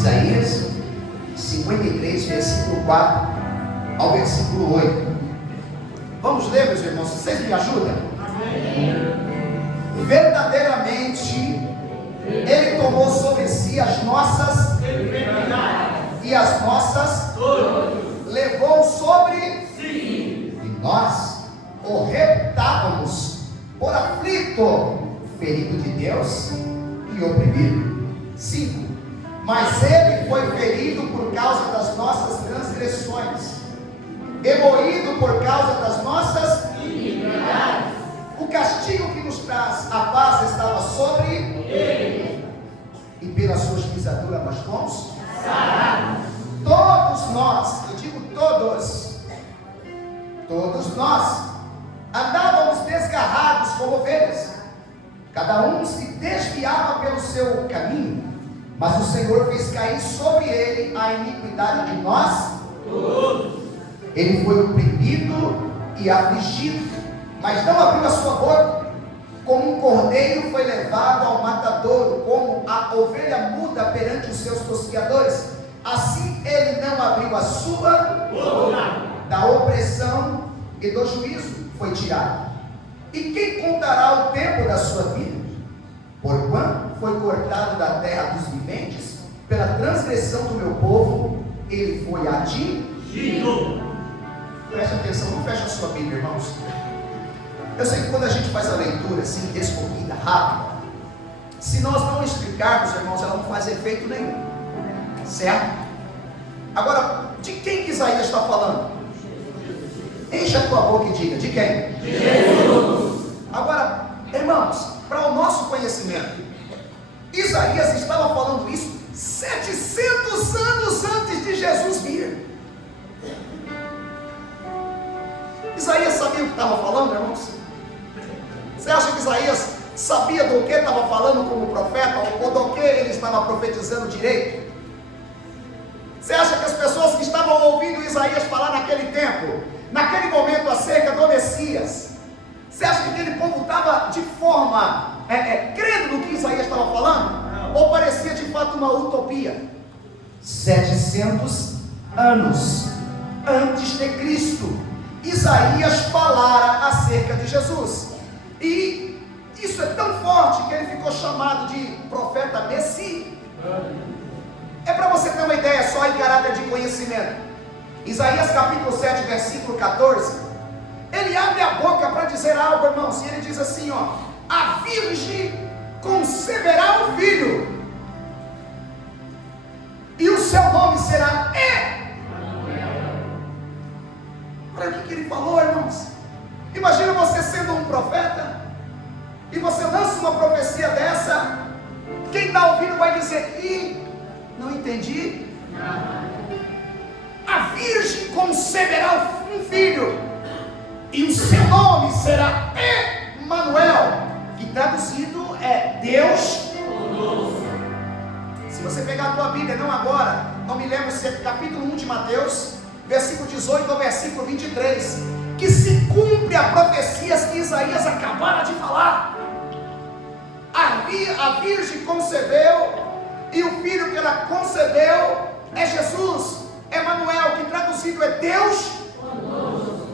Isaías 53, versículo 4 ao versículo 8. Vamos ler, meus irmãos, vocês me ajudam? Amém. Verdadeiramente Ele tomou sobre si as nossas enfermidades e as nossas dores, levou sobre si, e nós o reputávamos por aflito, ferido de Deus e oprimido. 5. Mas Ele foi ferido por causa das nossas transgressões e moído por causa das nossas iniquidades. O castigo que nos traz a paz estava sobre Ele, e pelas suas pisaduras nós fomos sarados. Todos nós, eu digo todos nós andávamos desgarrados como ovelhas, cada um se desviava pelo seu caminho, mas o Senhor fez cair sobre ele a iniquidade de nós todos. Ele foi oprimido e afligido, mas não abriu a sua boca. Como um cordeiro foi levado ao matadouro, como a ovelha muda perante os seus tosquiadores, assim ele não abriu a sua boca. Da opressão e do juízo foi tirado. E quem contará o tempo da sua vida? Porquanto foi cortado da terra dos viventes, pela transgressão do meu povo, ele foi atingido. Preste atenção, não feche a sua Bíblia, irmãos. Eu sei que quando a gente faz a leitura assim, resumida, rápida, se nós não explicarmos, irmãos, ela não faz efeito nenhum, certo? Agora, de quem que Isaías está falando? Enche a tua boca e diga, de quem? Jesus. Agora, irmãos, para o nosso conhecimento, Isaías estava falando isso 700 anos antes de Jesus vir. Isaías sabia o que estava falando, irmãos? Você acha que Isaías sabia do que estava falando como profeta, ou do que ele estava profetizando direito? Você acha que as pessoas que estavam ouvindo Isaías falar naquele tempo, naquele momento acerca do Messias, você acha que aquele povo estava de forma crendo no que Isaías estava falando? Ou parecia de fato uma utopia? 700 anos antes de Cristo, Isaías falara acerca de Jesus, e isso é tão forte que ele ficou chamado de profeta Messias. É para você ter uma ideia só em caráter de conhecimento. Isaías capítulo 7, versículo 14, ele abre a boca para dizer algo, irmãos, e ele diz assim, ó: a virgem conceberá um filho, e o seu nome será Olha o que ele falou, irmãos. Imagina você sendo um profeta, e você lança uma profecia dessa. Quem está ouvindo vai dizer, não entendi. A virgem conceberá um filho, e o seu nome será Emanuel, que traduzido é Deus conosco. Se você pegar a tua Bíblia, não agora, não me lembro se é capítulo 1 de Mateus, versículo 18 ao versículo 23, que se cumpre a profecia que Isaías acabara de falar. A virgem concebeu, e o filho que ela concebeu é Jesus, Emanuel, que traduzido é Deus conosco.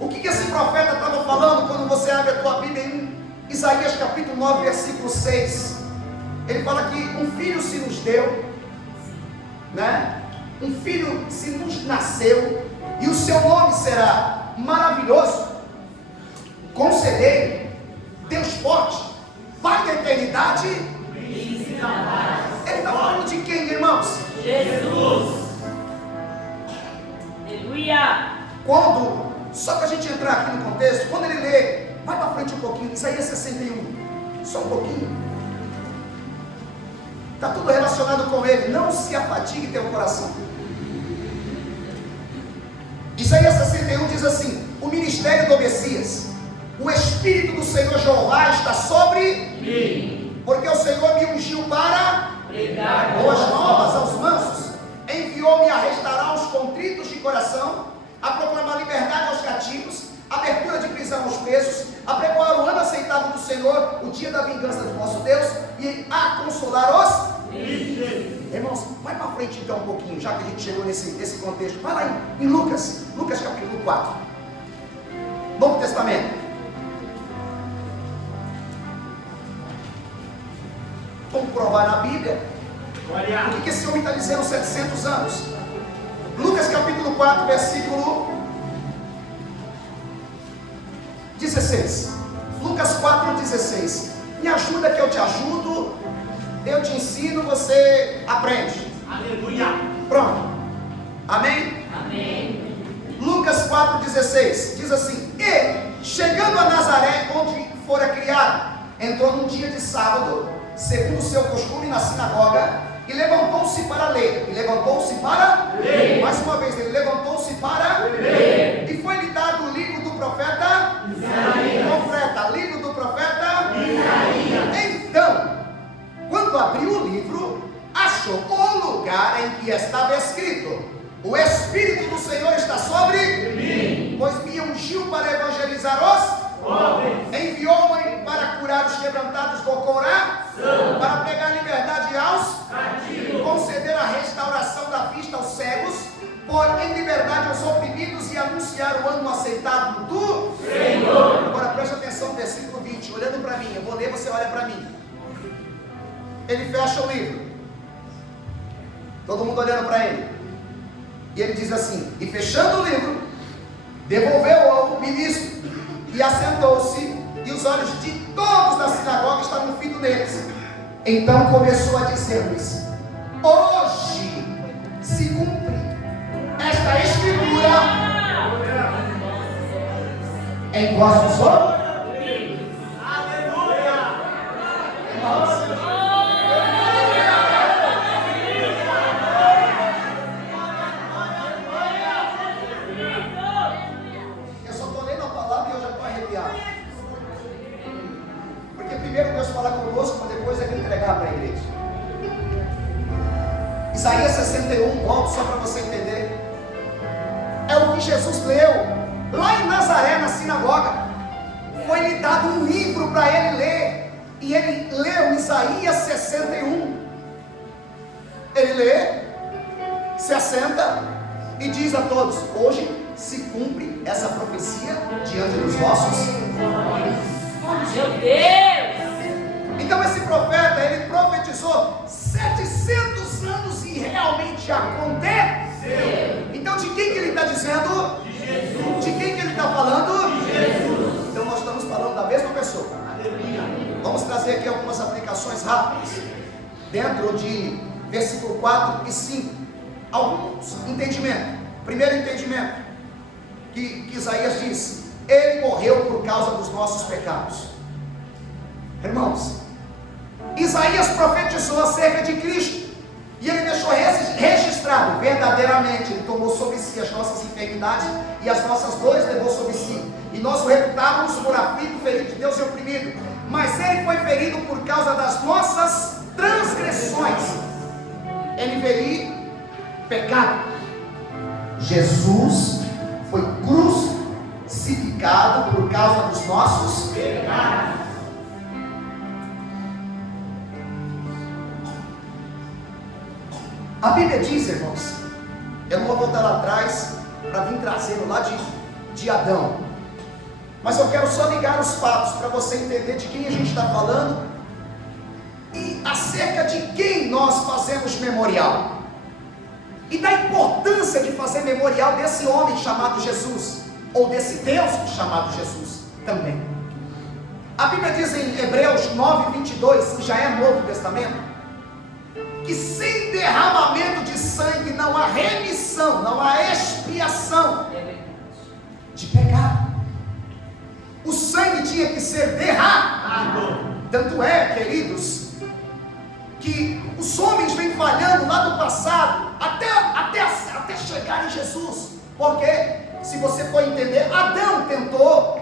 O que esse profeta estava falando quando você abre a tua Bíblia em Isaías capítulo 9, versículo 6? Ele fala que um filho se nos deu, né? Um filho se nos nasceu, e o seu nome será maravilhoso, conselheiro, Deus forte, Pai da eternidade. Ele está falando de quem, irmãos? Jesus. Aleluia. Só para a gente entrar aqui no contexto, quando ele lê, vai para frente um pouquinho, Isaías 61, só um pouquinho. Está tudo relacionado com ele. Não se afadigue teu coração. Isaías 61 diz assim: o ministério do Messias, o Espírito do Senhor Jeová está sobre mim, porque o Senhor me ungiu para pregar boas novas aos mansos, enviou-me a restaurar os contritos de coração, a proclamar liberdade aos cativos, abertura de prisão aos presos, a preparar o ano aceitável do Senhor, o dia da vingança do nosso Deus, e a consolar os tristes Irmãos, vai para frente então um pouquinho, já que a gente chegou nesse contexto. Vai lá em Lucas capítulo 4. Novo Testamento. Vamos provar na Bíblia o que esse homem está dizendo 700 anos. Lucas capítulo 4, versículo 16. Lucas 4, 16. Me ajuda que eu te ajudo, eu te ensino, você aprende. Aleluia. Pronto. Amém? Amém. Lucas 4,16 diz assim: E, chegando a Nazaré, onde fora criado, entrou num dia de sábado, segundo o seu costume, na sinagoga, e levantou-se para ler. Mais uma vez, ele levantou-se para ler. E foi-lhe dado o livro do profeta Isaías. Completa, livro do profeta Isaías. Então, quando abriu o livro, achou o lugar em que estava escrito: o Espírito do Senhor está sobre mim, pois me ungiu para evangelizar os pobres, enviou-me para curar os quebrantados do coração, para pregar liberdade aos cativos, conceder a restauração da vista aos cegos, pôr em liberdade aos oprimidos e anunciar o ano aceitável do Senhor. Agora preste atenção no versículo 20, olhando para mim, eu vou ler, você olha para mim. Ele fecha o livro, todo mundo olhando para ele, e ele diz assim: e fechando o livro, devolveu ao ministro e assentou-se, e os olhos de todos da sinagoga estavam fitos neles. Então começou a dizer-lhes: hoje se cumpre esta escritura em vossos ouvidos. Isaías 61, volto só para você entender. É o que Jesus leu lá em Nazaré, na sinagoga. Foi-lhe dado um livro para ele ler, e ele leu Isaías 61. Ele lê, se assenta e diz a todos: hoje se cumpre essa profecia diante dos vossos olhos. Meu Deus! Então esse profeta, ele profetizou 700 anos e realmente aconteceu. Então de quem que ele está dizendo? De Jesus. De quem que ele está falando? De Jesus. Então nós estamos falando da mesma pessoa. Aleluia. Vamos trazer aqui algumas aplicações rápidas, dentro de versículo 4 e 5. Alguns entendimentos. Primeiro entendimento, que Isaías diz: ele morreu por causa dos nossos pecados. Irmãos, Isaías profetizou acerca de Cristo, e ele deixou registrado: verdadeiramente ele tomou sobre si as nossas enfermidades e as nossas dores levou sobre si, e nós o reputávamos por aflito, ferido de Deus e oprimido, mas ele foi ferido por causa das nossas transgressões, ele veio pecado. Jesus foi crucificado por causa dos nossos pecados. A Bíblia diz, irmãos, eu não vou voltar lá atrás para vir trazendo lá de Adão, mas eu quero só ligar os fatos para você entender de quem a gente está falando e acerca de quem nós fazemos memorial, e da importância de fazer memorial desse homem chamado Jesus, ou desse Deus chamado Jesus também. A Bíblia diz em Hebreus 9:22, que já é Novo Testamento, que sem derramamento de sangue não há remissão, não há expiação de pecado. O sangue tinha que ser derramado. Tanto é, queridos, que os homens vêm falhando lá do passado até chegar em Jesus. Porque, se você for entender, Adão tentou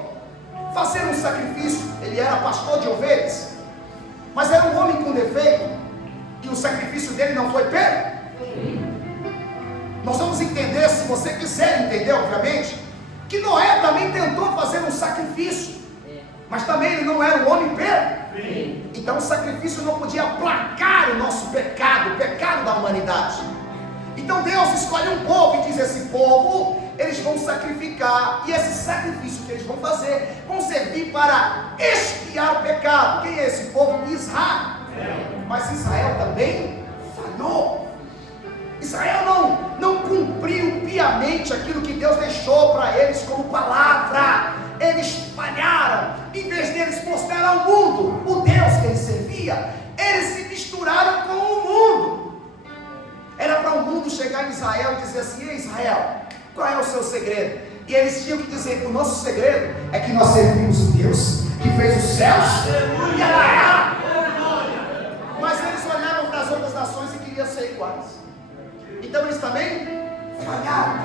fazer um sacrifício. Ele era pastor de ovelhas, mas era um homem com defeito, e o sacrifício dele não foi perfeito. Nós vamos entender, se você quiser entender, obviamente, que Noé também tentou fazer um sacrifício, mas também ele não era um homem perfeito. Então o sacrifício não podia aplacar o nosso pecado. O pecado da humanidade. Então Deus escolhe um povo e diz: esse povo, eles vão sacrificar, e esse sacrifício que eles vão fazer, vão servir para expiar o pecado. Quem é esse povo? Israel. Mas Israel também falhou. Israel não cumpriu piamente aquilo que Deus deixou para eles como palavra. Eles falharam. Em vez deles mostrar ao mundo o Deus que eles serviam, eles se misturaram com o mundo. Era para o mundo chegar em Israel e dizer assim: ei Israel, qual é o seu segredo? E eles tinham que dizer: o nosso segredo é que nós servimos o Deus que fez os céus e a terra. Mas eles olhavam para as outras nações e queriam ser iguais. Então eles também falharam.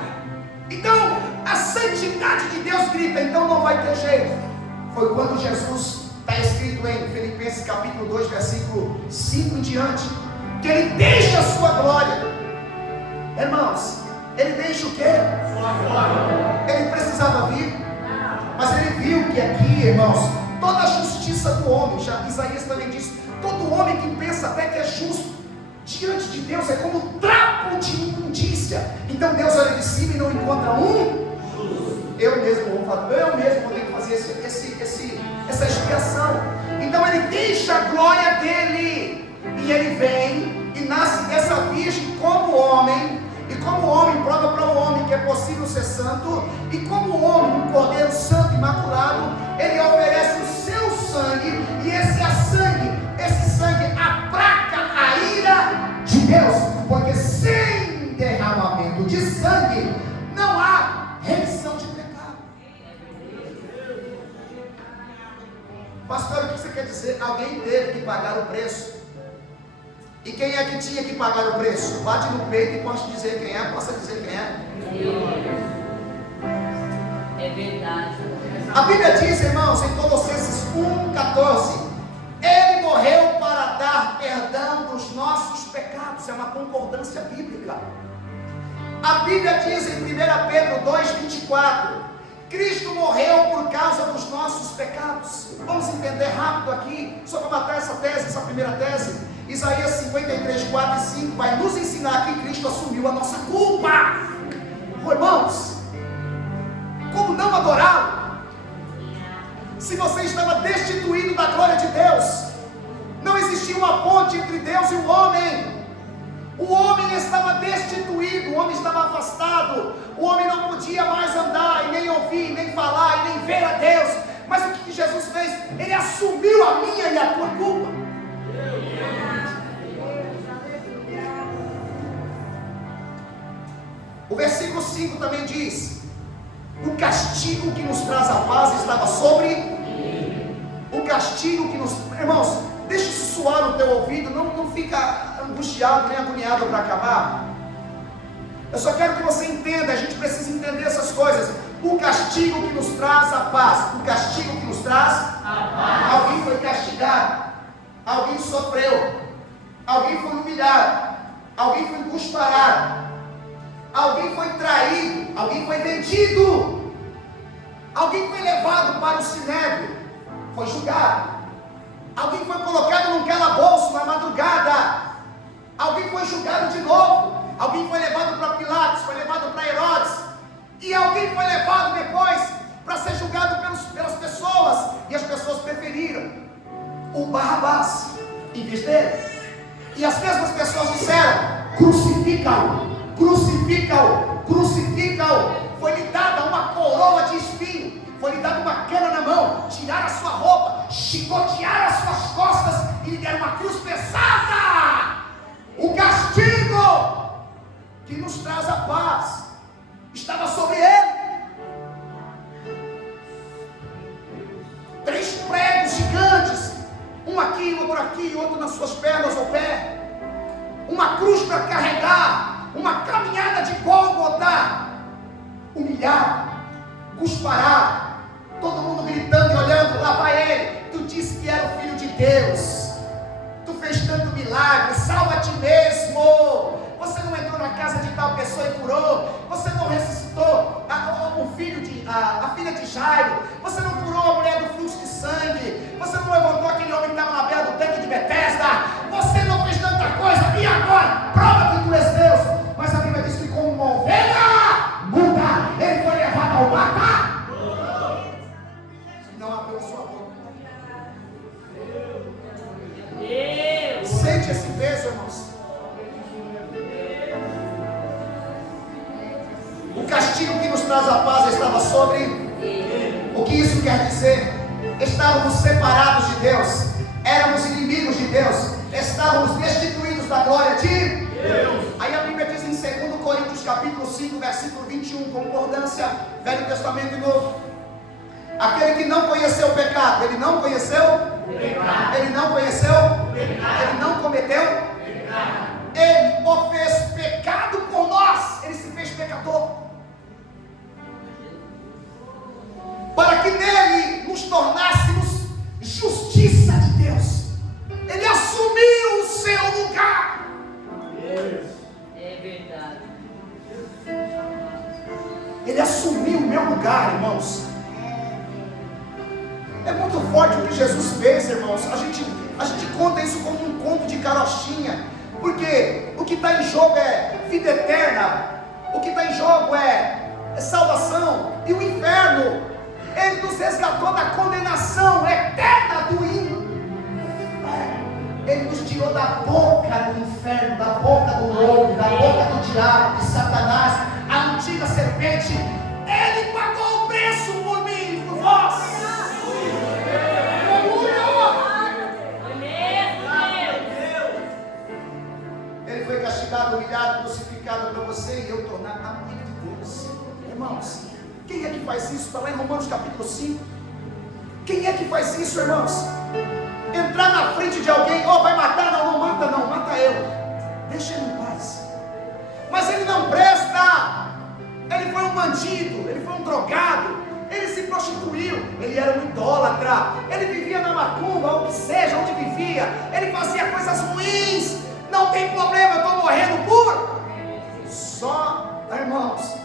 Então a santidade de Deus grita: então não vai ter jeito. Foi quando Jesus, está escrito em Filipenses capítulo 2, versículo 5 em diante, que ele deixa a sua glória. Irmãos, ele deixa o quê? Ele precisava vir, mas ele viu que aqui, irmãos, toda a justiça do homem, já Isaías também diz: todo homem que pensa até que é justo diante de Deus é como trapo de imundícia. Então Deus olha de cima e não encontra um. Eu mesmo vou ter que fazer essa expiação. Então ele deixa a glória dele, e ele vem e nasce dessa virgem como homem. E como homem prova para o homem que é possível ser santo. E como homem, um cordeiro santo, imaculado, ele oferece o seu sangue. E esse sangue aplaca a ira de Deus. Porque sem derramamento de sangue não há remissão de pecado. Pastor, o que você quer dizer? Alguém teve que pagar o preço. E quem é que tinha que pagar o preço? Bate no peito e posso dizer quem é, possa dizer quem é. É verdade. A Bíblia diz, irmãos, em Colossenses 1,14: ele morreu para dar perdão dos nossos pecados. É uma concordância bíblica. A Bíblia diz em 1 Pedro 2,24: Cristo morreu por causa dos nossos pecados. Vamos entender rápido aqui, só para matar essa primeira tese. Isaías 53, 4 e 5 vai nos ensinar que Cristo assumiu a nossa culpa. Irmãos, como não adorá-lo? Se você estava destituído da glória de Deus, não existia uma ponte entre Deus e o homem. O homem estava destituído, o homem estava afastado, o homem não podia mais andar, e nem ouvir, nem falar, e nem ver a Deus. Mas o que Jesus fez? Ele assumiu a minha e a tua culpa. O versículo 5 também diz: o castigo que nos traz a paz estava sobre o castigo que nos... Irmãos, deixa isso soar no teu ouvido, não fica angustiado nem agoniado para acabar. Eu só quero que você entenda, a gente precisa entender essas coisas. O castigo que nos traz a paz, o castigo que nos traz a paz. Alguém foi castigado, alguém sofreu, alguém foi humilhado, alguém foi cusparado, alguém foi traído, alguém foi vendido, alguém foi levado para o sinédrio, foi julgado, alguém foi colocado num calabouço na madrugada, alguém foi julgado de novo, alguém foi levado para Pilatos, foi levado para Herodes, e alguém foi levado depois para ser julgado pelas pessoas, e as pessoas preferiram o Barrabás em vez dele. E as mesmas pessoas disseram: crucifica-o, crucifica-o, crucifica-o. Foi-lhe dada uma coroa de espinho, foi-lhe dada uma cana na mão, tiraram a sua roupa, chicotearam as suas costas e lhe deram uma cruz pesada. O castigo que nos traz a paz estava sobre ele. 3 pregos gigantes, um aqui, outro aqui, outro nas suas pernas ou pé, uma cruz para carregar, uma caminhada de Gólgota, humilhado, cusparado, todo mundo gritando e olhando. Lá vai ele: tu disse que era o Filho de Deus, tu fez tanto milagre, salva a ti mesmo. Você não entrou na casa de tal pessoa e curou, você não ressuscitou a filha de Jairo, você não curou a mulher do fluxo de sangue, você não levantou aquele homem que estava na beira do tanque de Betesda, você não fez tanta coisa, e agora? Prova sobre ele. O que isso quer dizer? Estávamos separados de Deus, éramos inimigos de Deus, estávamos destituídos da glória de Deus. Aí a Bíblia diz em 2 Coríntios capítulo 5, versículo 21, concordância, Velho Testamento e Novo. Aquele que não conheceu o pecado, ele não conheceu pecado. Ele não conheceu pecado. Ele não cometeu pecado. Ele o fez pecado por nós, ele se fez pecador, para que nele nos tornássemos justiça de Deus. Ele assumiu o seu lugar. É verdade. Ele assumiu o meu lugar, irmãos. É muito forte o que Jesus fez, irmãos. A gente conta isso como um conto de carochinha, porque o que está em jogo é vida eterna, o que está em jogo é salvação, e o inferno, ele nos resgatou da condenação eterna do ímpio. Ele nos tirou da boca do inferno, da boca do lobo, da boca do diabo, de Satanás, a antiga serpente. Ele pagou o preço por mim e por vós. Ele foi castigado, humilhado, crucificado para você e eu tornar amigo de Deus. Irmãos, quem é que faz isso? Está lá em Romanos capítulo 5. Quem é que faz isso, irmãos? Entrar na frente de alguém, vai matar, não mata não, mata eu. Deixa ele em paz. Mas ele não presta. Ele foi um bandido, ele foi um drogado, ele se prostituiu, ele era um idólatra, ele vivia na macumba, ou que seja, onde vivia, ele fazia coisas ruins. Não tem problema, eu estou morrendo por só, irmãos,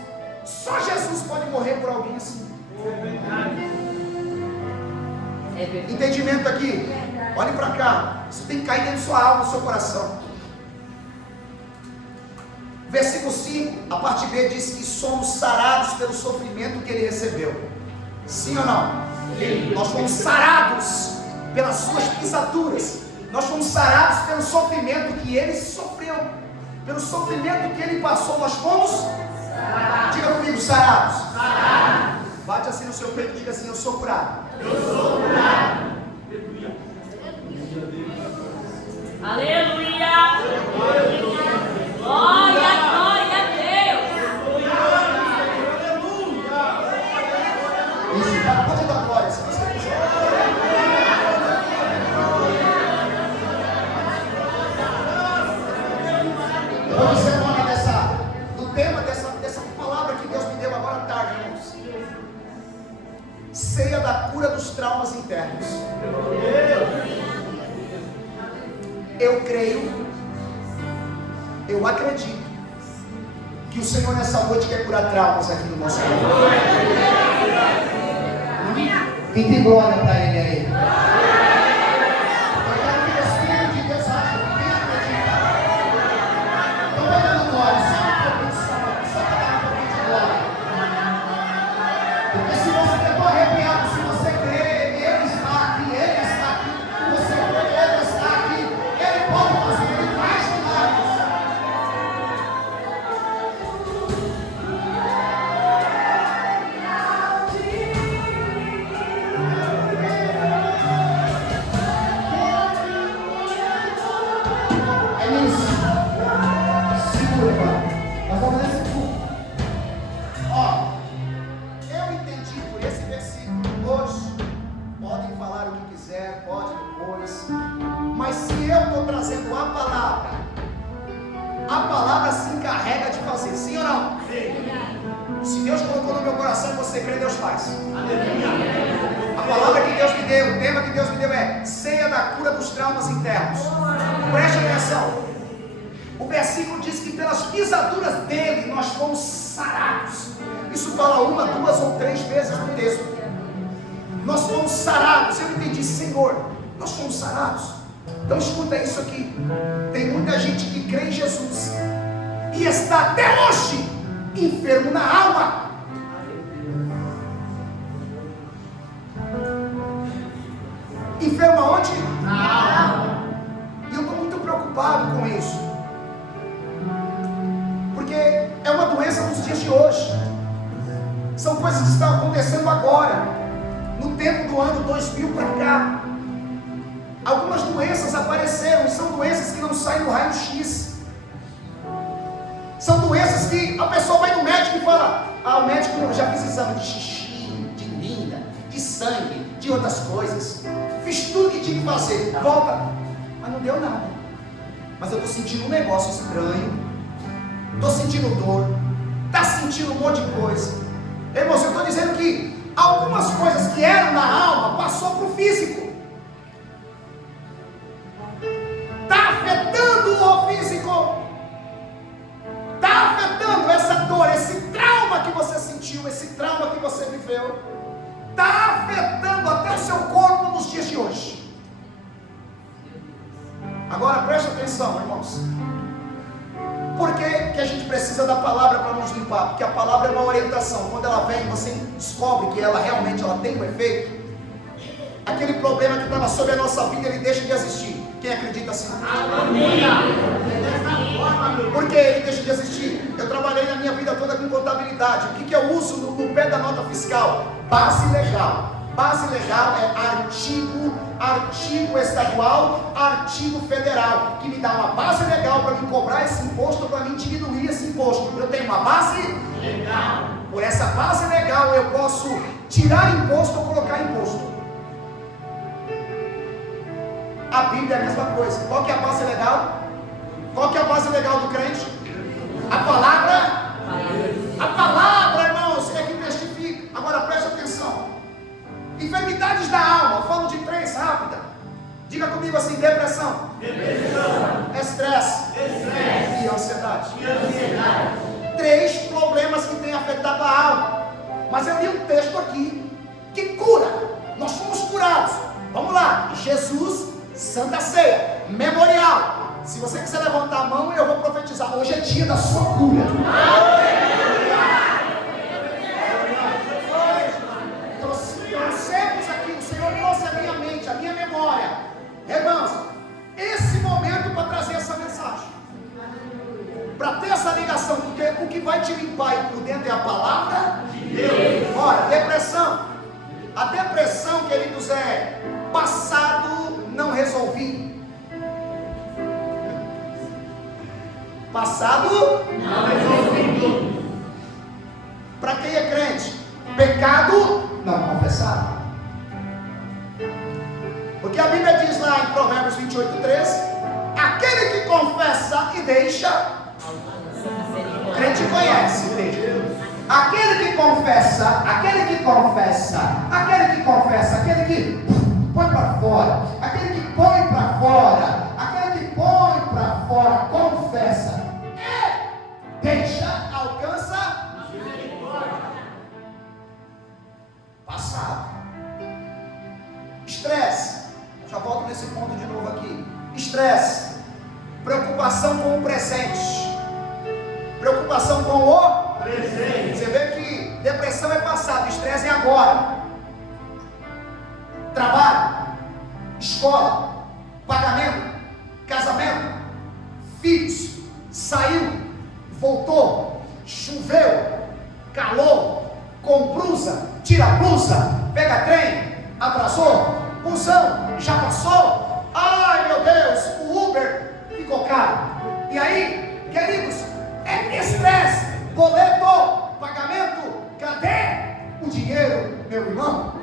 só Jesus pode morrer por alguém assim. Entendimento aqui? Olhe para cá, isso tem que cair dentro da sua alma, do seu coração. Versículo 5, a parte B diz que somos sarados pelo sofrimento que ele recebeu. Sim ou não? Sim. Nós fomos sarados pelas suas pisaduras. Nós fomos sarados pelo sofrimento que ele sofreu, pelo sofrimento que ele passou. Nós fomos sarados. Diga comigo, sarados. Sarados. Bate assim no seu peito e diga assim: eu sou curado. Eu sou curado. Aleluia. Glória, glória a Deus. Isso, pode dar glória se você quiser. Eu vou dizer o nome do tema dessa palavra que Deus me deu agora à tarde, irmãos. Ceia da cura dos traumas internos. Eu creio, eu acredito que o Senhor nessa noite quer curar traumas aqui no nosso corpo. E dê glória para Ele aí. Eu quero que o Espírito de Deus ache o que acreditar. Então vai dando glória, só um pouquinho, só para dar um pouquinho de glória. Porque se você ficou arrepiado, se você crê, Ele está aqui, você crê, Ele está aqui, Ele pode fazer, Ele faz milagres. Mas se eu estou trazendo a palavra se encarrega de fazer, sim ou não? Sim. Se Deus colocou no meu coração, você crê, Deus faz. Aleluia. A palavra que Deus me deu, o tema que Deus me deu é ceia da cura dos traumas internos. Preste atenção. O versículo diz que pelas pisaduras dele nós fomos sarados. Isso fala uma, duas ou três vezes no texto. Nós fomos sarados. Eu entendi, Senhor, nós fomos sarados. Então escuta isso aqui. Tem muita gente que crê em Jesus e está até hoje enfermo na alma. Enfermo aonde? Na alma. E eu estou muito preocupado com isso, porque é uma doença nos dias de hoje. São coisas que estão acontecendo agora, no tempo do ano 2000 para cá. Algumas doenças apareceram, são doenças que não saem do raio-x. São doenças que a pessoa vai no médico e fala: ah, o médico, eu já fiz exame de xixi, de urina, de sangue, de outras coisas, fiz tudo que tinha que fazer, volta, mas não deu nada. Mas eu estou sentindo um negócio estranho, estou sentindo dor, está sentindo um monte de coisa. Irmãos, eu estou dizendo que algumas coisas que eram na alma passou para o físico. Está afetando o físico. Está afetando essa dor, esse trauma que você sentiu, esse trauma que você viveu. Está afetando até o seu corpo nos dias de hoje. Agora preste atenção, irmãos. Por que a gente precisa da palavra para nos limpar? Porque a palavra é uma orientação. Quando ela vem, você descobre que ela realmente tem um efeito. Aquele problema que estava sobre a nossa vida, ele deixa de existir. Quem acredita assim? Por que ele deixa de existir? Eu trabalhei na minha vida toda com contabilidade. O que eu uso no pé da nota fiscal? Base legal. Base legal é artigo estadual, artigo federal, que me dá uma base legal para me cobrar esse imposto ou para me diminuir esse imposto. Eu tenho uma base legal. Por essa base legal eu posso tirar imposto ou colocar imposto. A Bíblia é a mesma coisa. Qual que é a base legal? Qual que é a base legal do crente? A palavra. A palavra, irmãos, é que testifica. Agora preste atenção. Enfermidades da alma, falo de 3 rápida. Diga comigo assim: depressão, estresse e ansiedade. 3 problemas que têm afetado a alma. Mas eu li um texto aqui que cura. Nós fomos curados. Vamos lá. Jesus, Santa Ceia, memorial. Se você quiser levantar a mão, eu vou profetizar. Hoje é dia da sua cura. Trouxemos aqui, o Senhor trouxe a minha mente, a minha memória. Irmãos, esse momento para trazer essa mensagem, para ter essa ligação, porque o que vai te limpar aí por dentro é a palavra de Deus. Ora, depressão. A depressão, queridos, é passado não resolvido. Passado não resolvido. Para quem é crente, pecado não confessado. Porque a Bíblia diz lá em Provérbios 28:13: aquele que confessa e deixa, o crente conhece, aquele que confessa, aquele que põe para fora, aquele que põe para fora, confessa e deixa, alcança passado. Estresse, já volto nesse ponto de novo aqui. Estresse, preocupação com o presente, preocupação com o presente. Você vê que depressão é passado, estresse é agora. Trabalho, escola, pagamento, casamento, filhos, saiu, voltou, choveu, calor, com blusa, tira a blusa, pega trem, atrasou, busão, já passou. Ai meu Deus, o Uber ficou caro. E aí, queridos, é estresse, boleto, pagamento, cadê o dinheiro, meu irmão?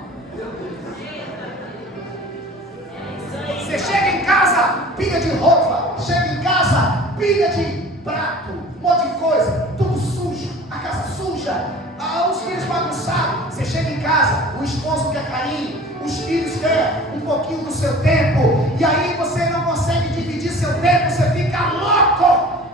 Você chega em casa, pilha de roupa, chega em casa, pilha de prato, um monte de coisa, tudo sujo, a casa suja, os filhos bagunçados. Você chega em casa, o esposo quer carinho, os filhos querem um pouquinho do seu tempo, e aí você não consegue dividir seu tempo, você fica louco.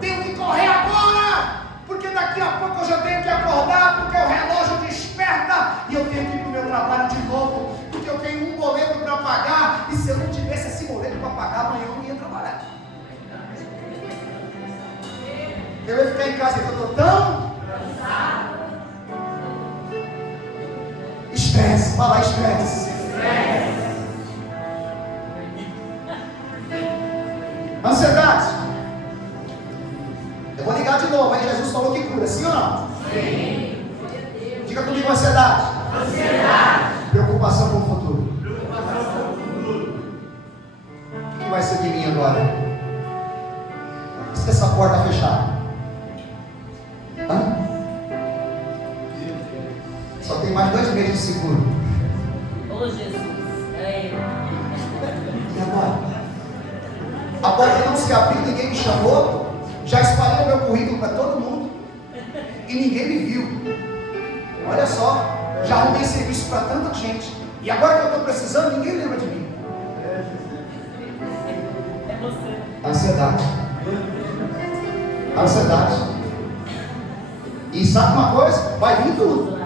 Tenho que correr agora, porque daqui a pouco eu já tenho que acordar, porque o relógio desperta, e eu tenho que ir para o meu trabalho de novo, porque eu tenho um boleto para pagar, e se eu não tivesse esse boleto para pagar, amanhã eu não ia trabalhar. Eu ia ficar em casa, porque eu estou tão cansado. Estresse, fala estresse. Ansiedade. Eu vou ligar de novo. novo, aí Jesus falou que cura, sim ou não? Sim. Diga comigo, ansiedade. Preocupação com o futuro. O que vai ser de mim agora? Se essa porta fechar? Hã? Só tem mais 2 meses de seguro. Ô Jesus. É. E agora? A porta não se abriu, ninguém me chamou. Já espalhei o meu currículo para todo mundo. E ninguém me viu. Olha só. Já arrumei serviço para tanta gente. E agora que eu estou precisando, ninguém lembra de mim. É você. Ansiedade. Ansiedade. E sabe uma coisa? Vai vir tudo.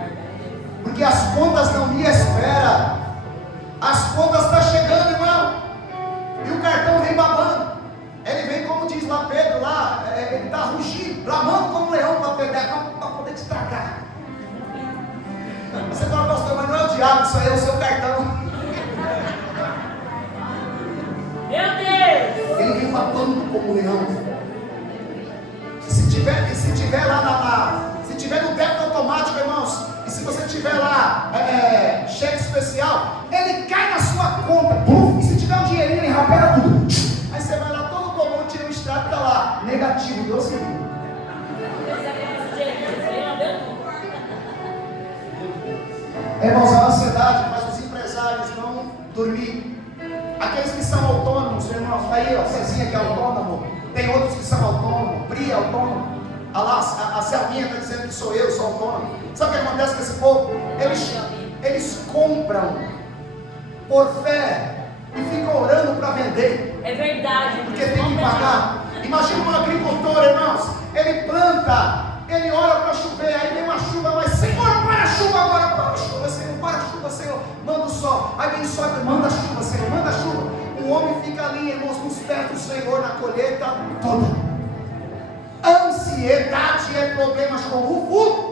Porque as contas não me esperam. As contas estão chegando, irmão. E o cartão vem babando. Ele vem, como diz lá Pedro, lá, ele está rugindo, bramando como um leão para poder te tragar. Você fala, pastor, mas não é o diabo, isso aí é o seu cartão. Meu Deus. Ele vem babando como um leão. Se tiver lá se tiver no débito automático, irmãos, e se você tiver lá cheque especial, ele cai na sua conta. E se tiver um dinheirinho, ele rapera tudo. Aí você vai lá todo bobão, tira um extrato e está lá, negativo, 12 mil. Irmãos, a ansiedade faz os empresários não dormir. Aqueles que são autônomos, irmãos, aí ó, Cezinha que é autônomo, tem outros que são autônomos, Bri é autônomo, a Selminha está dizendo que sou eu, sou autônomo. Sabe o que acontece com esse povo? Eles compram por fé e ficam orando para vender. É verdade. Porque tem que pagar. Imagina um agricultor, irmãos, ele planta, ele ora para chover, aí vem uma chuva, mas Senhor, para a chuva agora, para a chuva, Senhor, para a chuva, Senhor, manda o sol, aí vem o sol, manda a chuva, Senhor, manda a chuva. O homem fica ali, irmãos, nos pés do Senhor na colheita toda. Ansiedade é problemas com o futuro.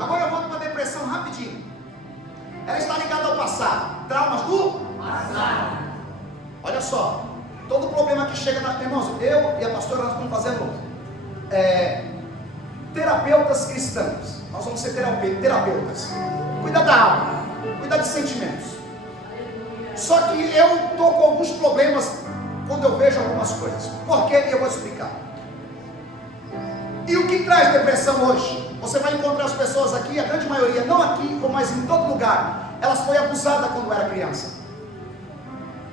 Agora eu volto para a depressão rapidinho. Ela está ligada ao passado, traumas do passado. Olha só, todo problema que chega na... Irmãos, eu e a pastora nós estamos fazendo terapeutas cristãos. Nós vamos ser terapeutas. Cuida da alma, cuida de sentimentos. Só que eu estou com alguns problemas quando eu vejo algumas coisas. Por quê? Eu vou explicar. E o que traz depressão hoje? Você vai encontrar as pessoas aqui, a grande maioria, não aqui, mas em todo lugar, elas foram abusadas quando era criança.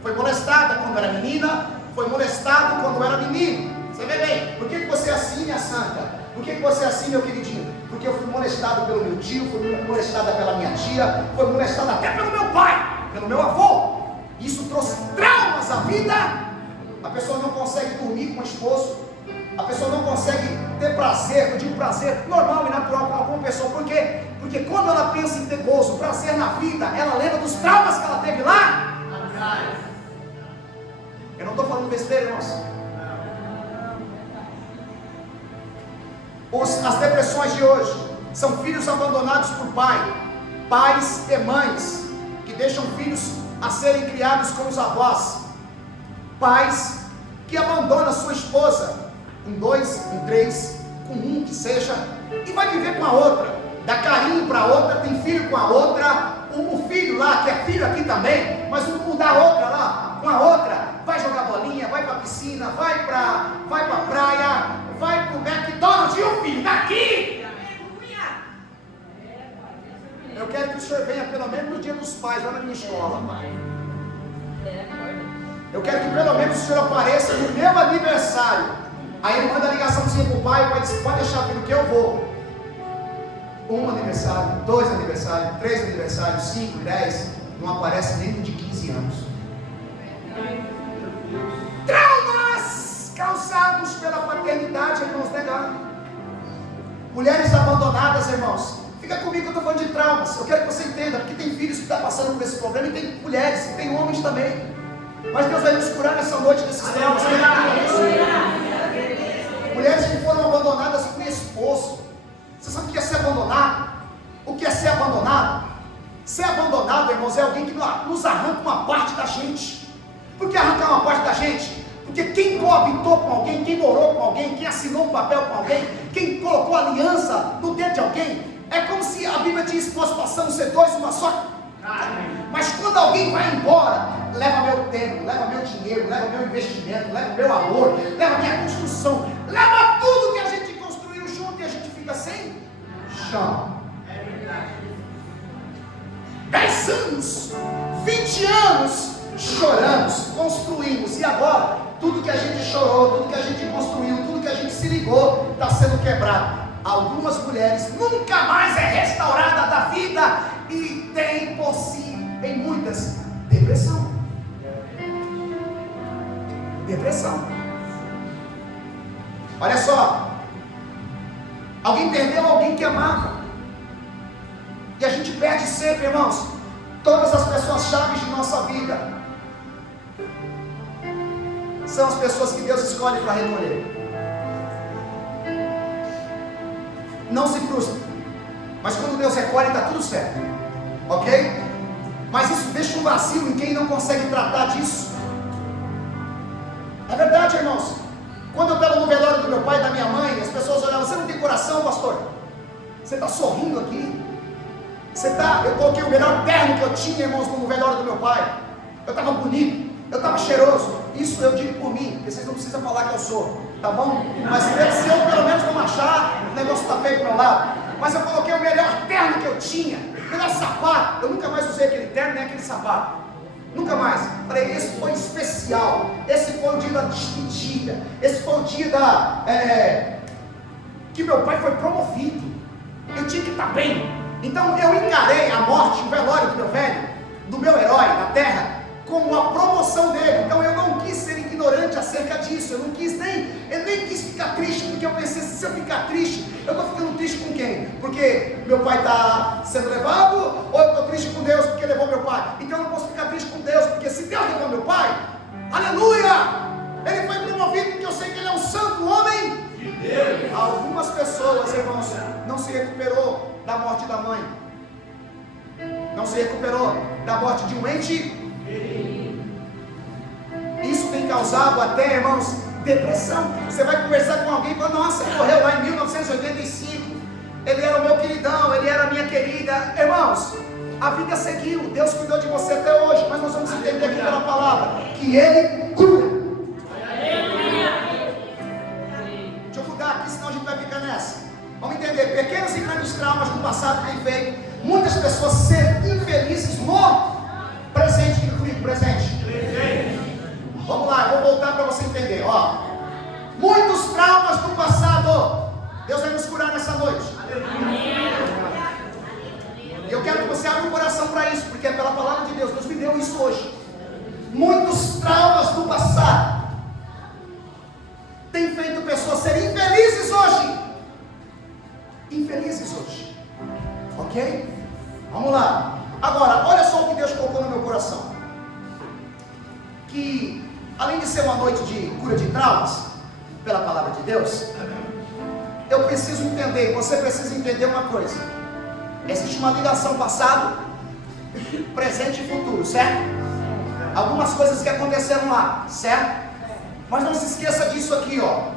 Foi molestada quando era menina, foi molestado quando era menino. Você vê bem, por que você é assim, minha santa? Por que você é assim, meu queridinho? Porque eu fui molestado pelo meu tio, fui molestada pela minha tia, fui molestada até pelo meu pai, pelo meu avô. Isso trouxe traumas à vida. A pessoa não consegue dormir com o esposo, a pessoa não consegue ter prazer, eu digo prazer normal e natural com alguma pessoa. Por quê? Porque quando ela pensa em ter gozo, prazer na vida, ela lembra dos traumas que ela teve lá atrás. Eu não estou falando besteira, irmãos. As depressões de hoje são filhos abandonados por pais e mães que deixam filhos a serem criados com os avós, pais que abandonam sua esposa com 2, com 3, com 1 que seja, e vai viver com a outra, dá carinho para a outra, tem filho com a outra, o filho lá, que é filho aqui também, mas o da outra lá, com a outra, vai jogar bolinha, vai para a piscina, vai para a praia, vai para o McDonald's, e o filho daqui. Eu quero que o senhor venha pelo menos no dia dos pais, lá na minha escola. Eu quero que pelo menos o senhor apareça no meu aniversário. Aí ele manda a ligaçãozinha para o pai, o pai diz, pode deixar, filho, que eu vou. 1 aniversário, 2 aniversários, 3 aniversários, 5, 10, não aparece nem no de 15 anos. Traumas causados pela paternidade, irmãos, negados. Mulheres abandonadas, irmãos. Fica comigo que eu estou falando de traumas. Eu quero que você entenda, porque tem filhos que estão passando por esse problema, e tem mulheres, e tem homens também. Mas Deus vai nos curar nessa noite desses traumas. Mulheres que foram abandonadas por esposo. Você sabe o que é ser abandonado? O que é ser abandonado? Ser abandonado, irmãos, é alguém que nos arranca uma parte da gente. Por que arrancar uma parte da gente? Porque quem coabitou com alguém, quem morou com alguém, quem assinou um papel com alguém, quem colocou aliança no dedo de alguém, é como se a Bíblia diz que nós possamos ser dois, uma só. Mas quando alguém vai embora, leva meu tempo, leva meu dinheiro, leva meu investimento, leva meu amor, leva minha construção, leva tudo que a gente construiu junto e a gente fica sem chão. 10 anos, 20 anos, choramos, construímos, e agora, tudo que a gente chorou, tudo que a gente construiu, tudo que a gente se ligou, está sendo quebrado. Algumas mulheres nunca mais é restaurada da vida e tem por si, em muitas, depressão. Depressão. Olha só, alguém perdeu alguém que amava. E a gente perde sempre, irmãos, todas as pessoas chaves de nossa vida são as pessoas que Deus escolhe para recolher. Não se frustre, mas quando Deus recolhe está tudo certo, ok? Mas isso deixa um vazio em quem não consegue tratar disso. É verdade, irmãos. Quando eu estava no velório do meu pai e da minha mãe, as pessoas olhavam: você não tem coração, pastor? Você está sorrindo aqui? Eu coloquei o melhor terno que eu tinha, irmãos, no velório do meu pai. Eu estava bonito, eu estava cheiroso. Isso eu digo por mim, porque vocês não precisam falar que eu sou, tá bom? Mas se eu pelo menos não achar, o negócio está feio para o meu lado. Mas eu coloquei o melhor terno que eu tinha, o melhor sapato. Eu nunca mais usei aquele terno nem aquele sapato. Nunca mais. Falei, esse foi especial. Esse foi o dia da despedida. Esse foi o dia que meu pai foi promovido. Eu tinha que estar bem. Então eu encarei a morte, o velório do meu velho, do meu herói na terra, como a promoção dele. Então eu não quis ser ignorante acerca disso. Eu nem quis ficar triste, porque eu pensei, se eu ficar triste, eu estou ficando triste com quem? Porque meu pai está sendo levado, ou eu estou triste com Deus porque levou meu pai? Então eu não posso ficar triste com Deus, porque se Deus levou meu pai, aleluia! Ele foi promovido porque eu sei que ele é um santo homem de Deus. Algumas pessoas, irmãos, não se recuperou da morte da mãe, não se recuperou da morte de um ente. Isso tem causado até, irmãos, depressão. Você vai conversar com alguém e fala: nossa, ele morreu lá em 1985, ele era o meu queridão, ele era a minha querida. Irmãos, a vida seguiu, Deus cuidou de você até hoje, mas nós vamos entender aqui pela palavra que Ele cura. Deixa eu mudar aqui, senão a gente vai ficar nessa. Vamos entender, pequenos e grandes traumas do passado têm feito muitas pessoas serem infelizes no presente. Diga comigo, presente. Vamos lá, eu vou voltar para você entender. Ó, muitos traumas do passado, Deus vai nos curar nessa noite. E eu quero que você abra o coração para isso, porque é pela palavra de Deus. Deus me deu isso hoje. Muitos traumas do passado têm feito pessoas serem infelizes hoje. Infelizes hoje. Ok? Vamos lá. Agora, olha só o que Deus colocou no meu coração. Que, além de ser uma noite de cura de traumas, pela palavra de Deus, eu preciso entender, você precisa entender uma coisa. Existe uma ligação passado, presente e futuro, certo? Algumas coisas que aconteceram lá, certo? Mas não se esqueça disso aqui, ó.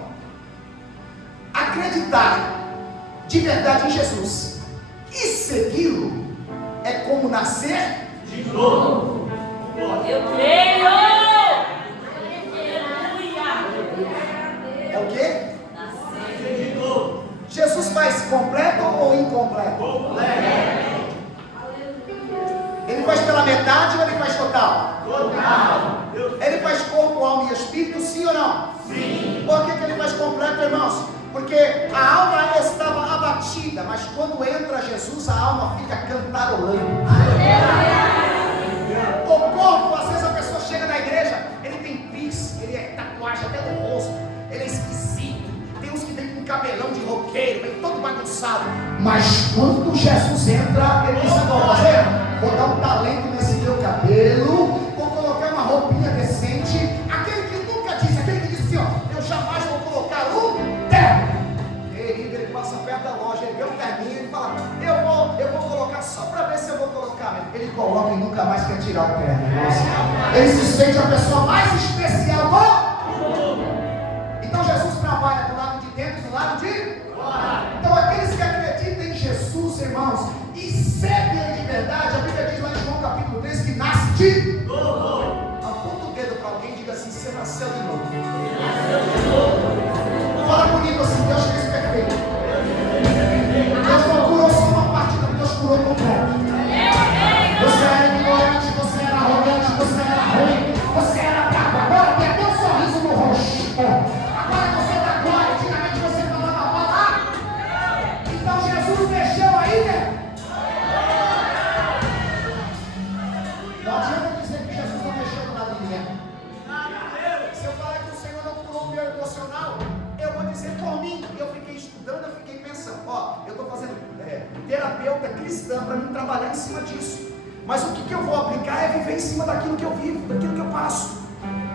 Acreditar de verdade em Jesus e segui-lo é como nascer de novo. Eu creio. É o quê? Nascer de novo. Jesus faz completo ou incompleto? Completo. Ele faz pela metade ou ele faz total? Total. Ele faz corpo, alma e espírito, sim ou não? Sim. Por que ele faz completo, irmãos? Porque a alma estava abatida, mas quando entra Jesus, a alma fica cantarolando. O corpo, às vezes a pessoa chega na igreja, ele tem piercing, ele é tatuagem até no rosto, ele é esquisito. Tem uns que vem com cabelão de roqueiro, vem todo bagunçado. Mas quando Jesus entra, ele diz: o que eu vou fazer? Vou dar um talento nesse meu cabelo, vou colocar uma roupinha decente. Aquele que nunca disse, aquele que disse assim: ó, eu jamais vou colocar um terno. Ele passa perto da loja, ele vê um terninho e fala: eu vou colocar só para ver se eu vou colocar. Ele coloca e nunca mais quer tirar o terno. Ele se sente a pessoa mais especial do nasceu de novo. Fala comigo assim, Deus fez perfeito. Deus não curou só uma parte, não, Deus curou completo. Você era ignorante, você era arrogante, você era ruim, você era bravo. Agora tem até um sorriso no rosto. Agora você dá glória. Antigamente você falava mal lá. Então Jesus mexeu aí, né? Não adianta dizer que Jesus não mexeu com nada de mim. Se eu falar que o Senhor não curou o meu emocional, eu vou dizer por mim. Eu fiquei estudando, eu fiquei pensando. Ó, eu estou fazendo terapeuta cristã para mim trabalhar em cima disso. Mas o que eu vou aplicar é viver em cima daquilo que eu vivo, daquilo que eu passo.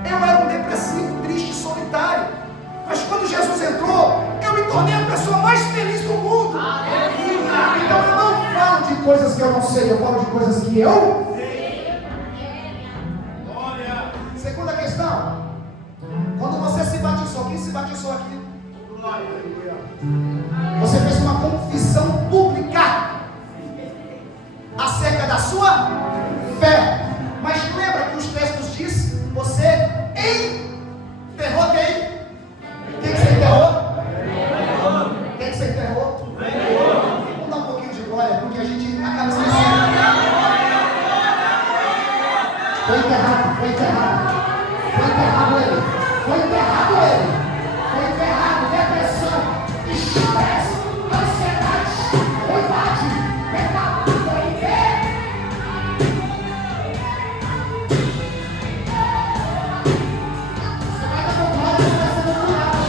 Eu era um depressivo, triste, solitário. Mas quando Jesus entrou, eu me tornei a pessoa mais feliz do mundo. Então eu não falo de coisas que eu não sei, eu falo de coisas que eu sei. Segunda questão. Quando você se batizou, quem se batizou aqui? Você fez uma confissão pública acerca da sua fé. Mas lembra que os textos dizem, você enterrou quem? Quem que você enterrou? Quem que você enterrou? Vamos dar um pouquinho de glória, porque a gente acaba esquecendo. Foi enterrado, foi enterrado. Foi enterrado ele. Foi enterrado ele. Foi enterrado, depressão, estresse, ansiedade, ruindade, pecado, foi enterrado. Você vai dar uma glória, você vai sendo curado,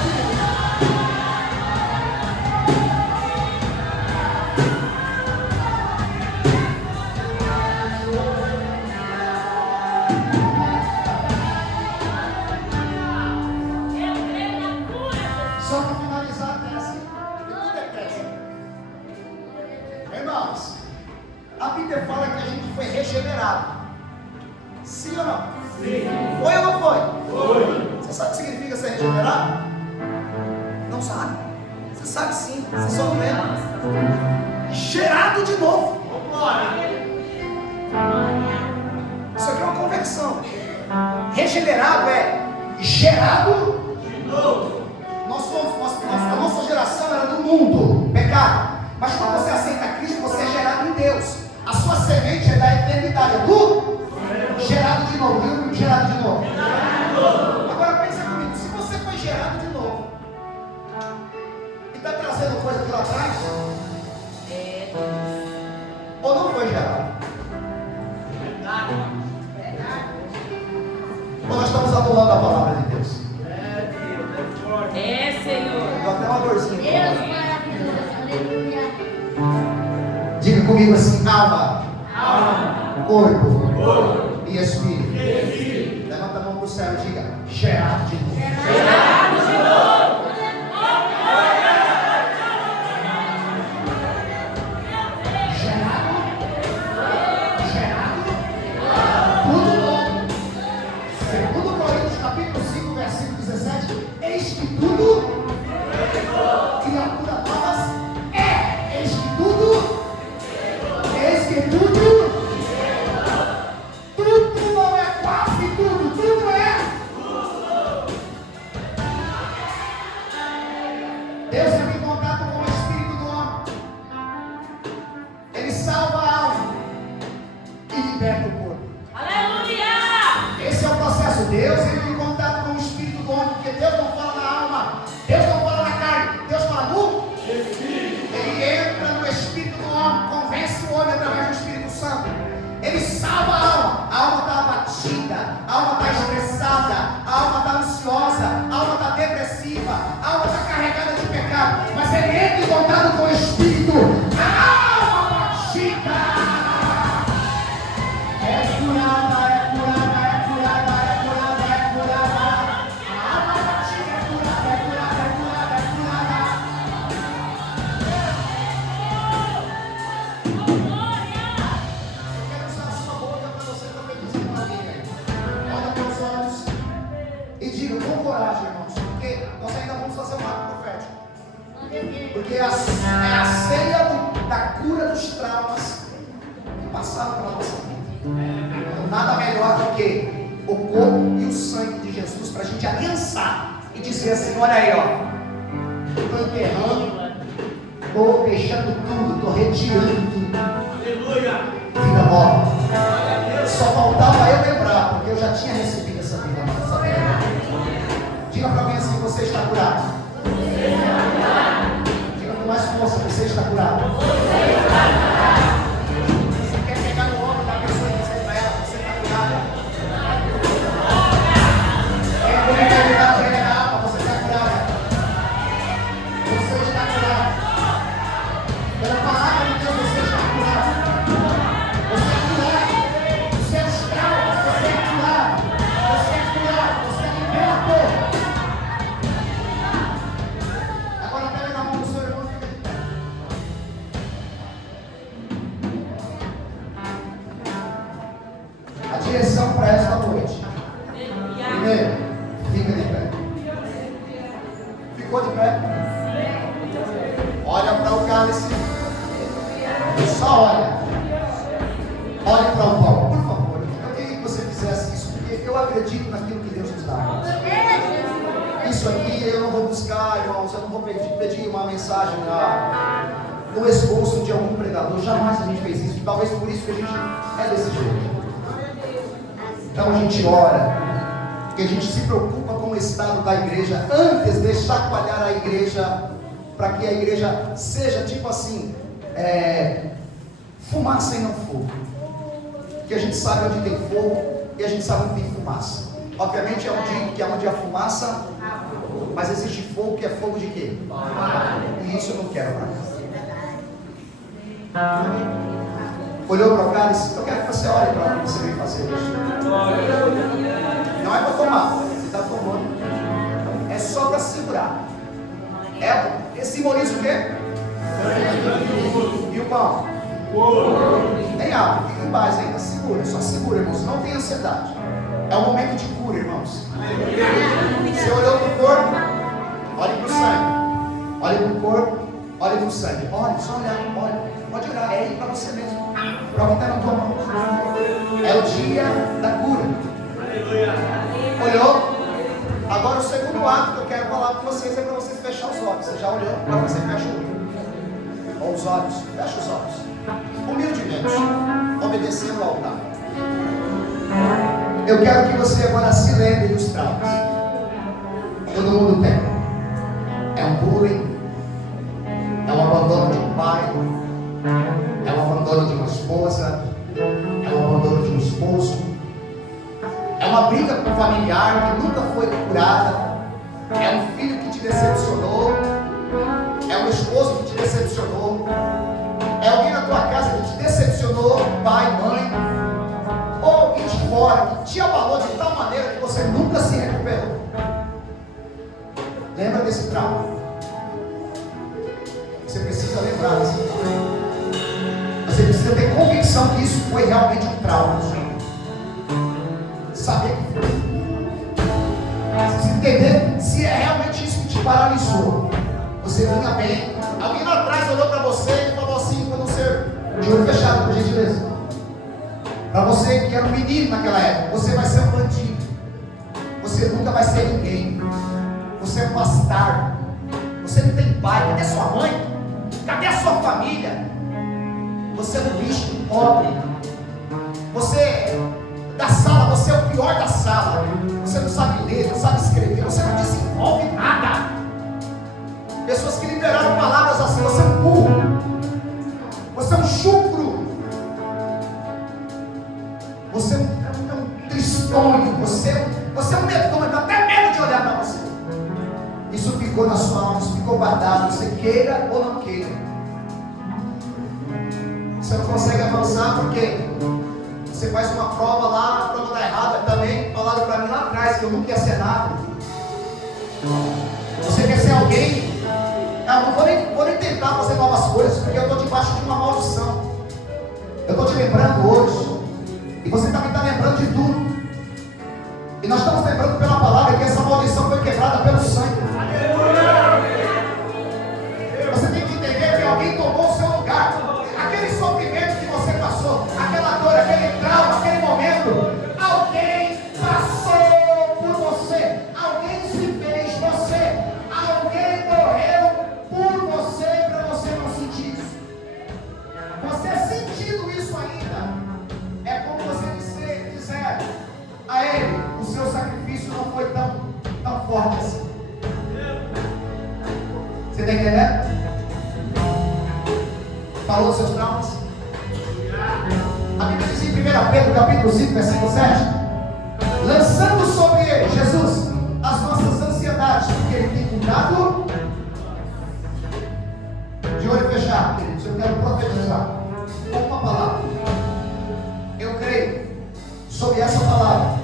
Só para finalizar, desce. Tudo é desce. Irmãos, a Bíblia fala que a gente foi regenerado. Sim ou não? Sim. Foi ou não foi? Foi. Você sabe o que significa ser regenerado? Não sabe? Você sabe sim, você só não lembra. Gerado de novo. Isso aqui é uma conversão. Regenerado é gerado de novo. A nossa geração era do mundo, pecado. Mas quando você aceita Cristo, você é gerado em Deus. A sua semente é da eternidade, é do gerado de novo. Viu? Gerado de novo. Agora pensa comigo, se você foi gerado de novo e está trazendo coisa por lá atrás, ou não foi gerado? Ou nós estamos adulando a palavra de Deus? Senhor. Deu até uma dorzinha. Deus maravilhoso, aleluia. Diga comigo assim: alma, corpo e espírito. Levanta a mão para o céu e diga: gerado de novo. Gerado de novo. Gerado, tudo novo. Segundo Coríntios capítulo 5, versículo 17: eis que tudo criatura novas é. Eis que tudo não é quase tudo é. Deus entra em contato com o espírito do homem. Ele salva a alma e liberta o corpo. Aleluia. Esse é o processo. Deus entra em contato com o espírito do homem, porque Deus não fala na alma, Deus não fala na carne, Deus fala no espírito. Ele entra no espírito do homem, convence o homem através do Espírito Santo. Ele salva a alma está abatida, a alma está estressada, a alma está ansiosa, a alma está depressiva, a alma está carregada de pecado, mas ele entra em contato com o espírito. A alma abatida é curada, é curada, é curada, é curada, é curada. A alma abatida é curada, é curada, é curada, é curada. Eu quero usar a sua boca para você também dizer uma linha. Olha para os olhos e diga com coragem, irmãos, porque nós ainda vamos fazer um ato profético. Porque é a ceia da cura dos traumas que passaram pela nossa vida. Então, nada melhor do que o corpo e o sangue de de Jesus para a gente aliançar e dizer assim: olha aí, ó, estou enterrando, estou deixando tudo, estou retirando tudo. Aleluia. Vida nova. Só faltava eu lembrar, porque eu já tinha recebido essa vida nova. Essa vida nova. Diga para mim assim: você está curado. Diga com mais força: você está curado. Você quer pegar no ombro da pessoa e dizer para ela: você está curado. Quem quer pegar para ele na alma: você está curado. Você está curado. Pela palavra de Deus, você está curado. Você é curado. Você é escravo. Você é curado. Você é curado. Você é liberto. Agora pega na mão do seu irmão. A direção para esta noite. Primeiro, fica de pé. Ficou de pé? Olha para o cálice. Só olha. Olha para o pão, por favor. Eu queria que você fizesse isso, porque eu acredito naquilo que Deus nos dá. Isso aqui eu não vou buscar, irmãos. Eu não vou pedir uma mensagem no esboço de algum pregador. Jamais a gente fez isso. Talvez por isso que a gente é desse jeito. Então a gente ora, porque a gente se preocupa com o estado da igreja antes de chacoalhar a igreja, para que a igreja seja tipo assim, fumaça e não fogo. Porque a gente sabe onde tem fogo e a gente sabe onde tem fumaça. Obviamente é onde há fumaça, mas existe fogo que é fogo de quê? E isso eu não quero para cá. Olhou para o cálice? Eu quero que você olhe para o que você veio fazer hoje. Não é para tomar, você está tomando. É só para segurar. Simboliza o quê? E o pão? Nem abre, fica em base ainda. Segura, só segura, irmãos. Não tem ansiedade. É um momento de cura, irmãos. Você olhou para o corpo, olhe para o sangue. Olhe para o corpo, olhe para o sangue. Olhe, só olhar, olhe. Pode orar, é ir para você mesmo. Para quem está na tua mão. É o dia da cura. Olhou? Agora o segundo ato que eu quero falar com vocês é para vocês fechar os olhos. Você já olhou? Agora você fecha o olho. Ou os olhos. Fecha os olhos. Humildemente. Obedecendo ao altar. Eu quero que você agora se lembre dos traumas. Todo mundo tem. É um bullying. É um abandono de um pai. É um abandono de uma esposa. É um abandono de um esposo. É uma briga familiar que nunca foi curada. É um filho que te decepcionou. É um esposo que te decepcionou. É alguém na tua casa que te decepcionou, pai, mãe. Ou alguém de fora que te abalou de tal maneira que você nunca se recuperou. Lembra desse trauma. Você precisa lembrar desse trauma. Você precisa ter convicção que isso foi realmente um trauma. Saber que foi. Você precisa entender se é realmente isso que te paralisou. Você vinha bem. Alguém lá atrás olhou para você e falou assim, quando você, de olho fechado, por gentileza. Para você que era um menino naquela época, você vai ser um bandido. Você nunca vai ser ninguém. Você é um bastardo. Você não tem pai. Cadê sua mãe? Cadê a sua família? Você é um lixo pobre. Você da sala, você é o pior da sala. Você não sabe ler, não sabe escrever, você não desenvolve nada. Pessoas que liberaram palavras assim: você é um burro, você é um chucro, você é um tristonho, você é um medonho, dá até medo de olhar para você. Isso ficou na sua alma, isso ficou guardado, você queira ou não queira. Você não consegue avançar porque você faz uma prova lá, a prova dá errada também. Falaram para mim lá atrás que eu nunca ia ser nada. Você quer ser alguém? Eu não vou nem tentar fazer novas coisas, porque eu estou debaixo de uma maldição. Eu estou te lembrando hoje, e você também está lembrando de tudo. E nós estamos lembrando pela palavra que essa maldição foi quebrada pelo sangue. Você tem que entender que alguém tomou o seu lugar. Aquele sofrimento que você passou, aquela dor, aquele trauma, aquele momento, alguém passou por você. forte assim. Você está entendendo? Falou dos seus traumas? A Bíblia diz em 1 Pedro, capítulo 5, versículo 7: lançando sobre ele, Jesus, as nossas ansiedades, porque ele tem cuidado. De olho fechado, queridos, eu quero profetizar com uma palavra. Eu creio sobre essa palavra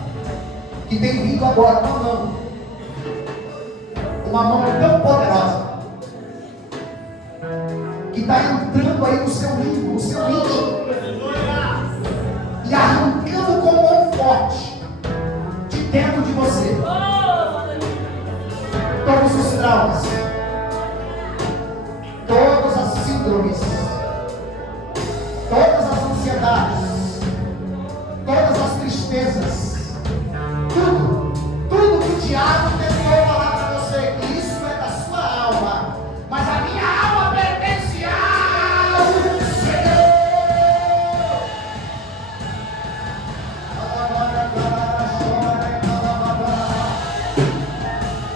que tem vindo agora uma mão tão poderosa que está entrando aí no seu íntimo, no seu íntimo, e arrancando com mão forte de dentro de você todos os traumas, todas as síndromes, todas as ansiedades, todas as tristezas, tudo que o diabo tentou falar para você, que isso é da sua alma, mas a minha alma pertence ao Senhor.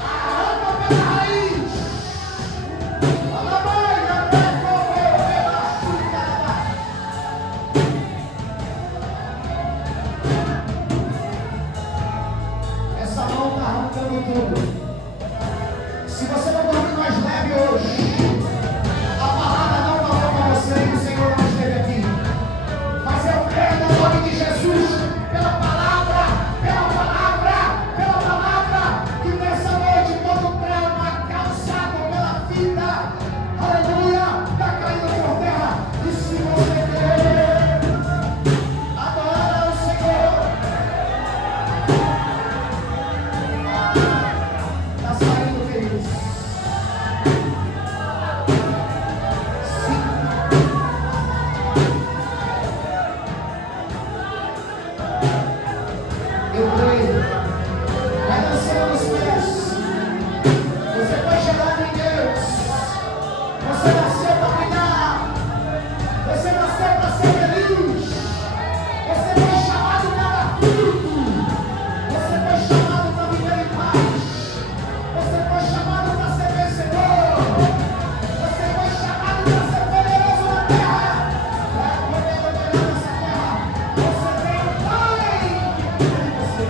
Arranca pela raiz. Essa mão está arrancando tudo. Se você não dormir mais leve hoje, a palavra não falou para você e o Senhor não esteve aqui. Mas eu creio no nome de Jesus, pela palavra, que nessa noite todo trauma causado pela vida, aleluia, está caindo por terra. E se você crer, adora o Senhor. Está saindo, queridos. Eu creio. Vai dançando os pés. Você foi gerado em Deus. Você nasceu para brilhar. Você nasceu para ser feliz. Você foi chamado para dar fruto. Você foi chamado para viver em paz. Você foi chamado para ser vencedor. Você foi chamado para ser poderoso na terra. Para poder governar nessa terra. Você tem um Pai que cuida de você.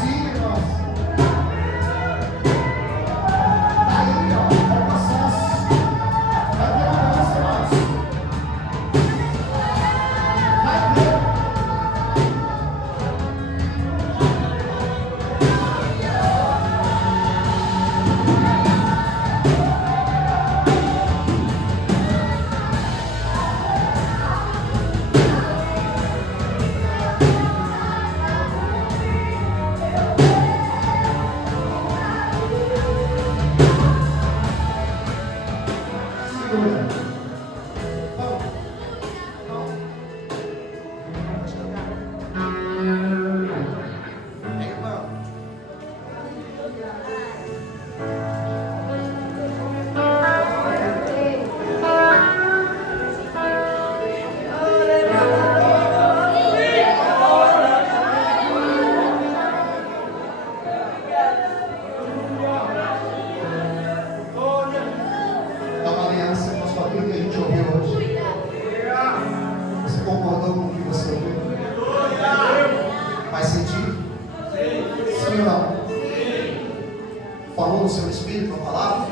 Sim, irmãos. Aí, ó, é o processo. Vai ter uma dança, irmãos. Vai ter. Segura. Vamos. Vem, irmão. Nova aliança com sua vida que a gente ouviu hoje. Você concordou com o que você ouviu? Faz sentido? Sim ou não? Falou no seu espírito a palavra?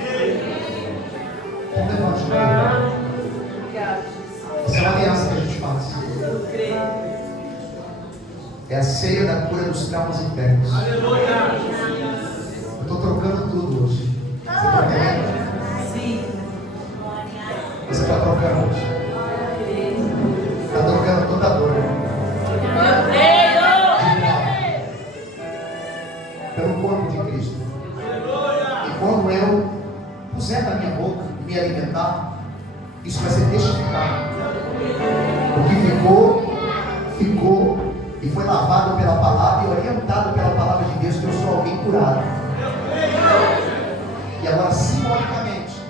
Então levante o dedo. Essa é uma aliança que a gente faz. É a ceia da cura dos traumas internos. Eu estou trocando tudo hoje. Você está entendendo? Você está trocando hoje. Está trocando toda a dor. Pelo corpo de Cristo. E quando eu puser na minha boca e me alimentar, isso vai ser testificado. O que ficou, ficou. e foi lavado pela palavra e orientado pela palavra de Deus, que eu sou alguém curado. E agora, simbolicamente,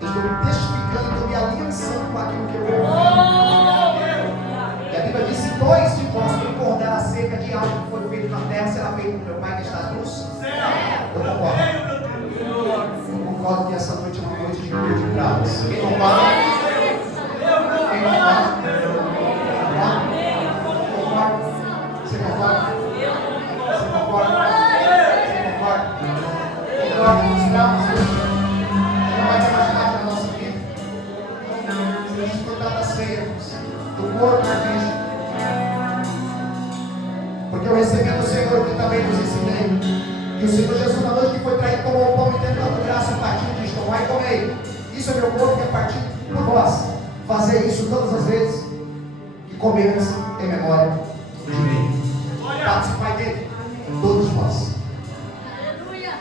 eu estou me testificando, estou me aliançando com aquilo que eu ouvi. E a Bíblia diz: se dois de vós concordar acerca de algo que foi feito na terra, será feito por meu Pai que está nos céus. Eu concordo. Eu concordo que essa noite é uma noite de cura de graças. Quem concorda? Quem concorda? Você concorda? Você concorda? Você concorda? Concorda com os traumas hoje? Não vai ter mais nada na nossa vida. Se a gente desfrutar da ceia, do corpo de Cristo. Porque eu recebi do Senhor que também nos ensinei. E o Senhor Jesus, na noite que foi traído, tomou o pão e tendo dado graça, partiu e diz: tomai e comei. Isso é meu corpo que é partido por vós. Fazer isso todas as vezes que comermos em memória de mim. Participai dele, todos vós. Aleluia.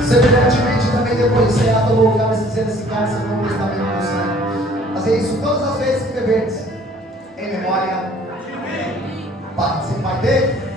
Semelhantemente, também depois de cear, tomou o cálice, dizendo assim: cálice é o novo testamento do sangue. Fazer isso todas as vezes que beberdes, em memória, participai dele.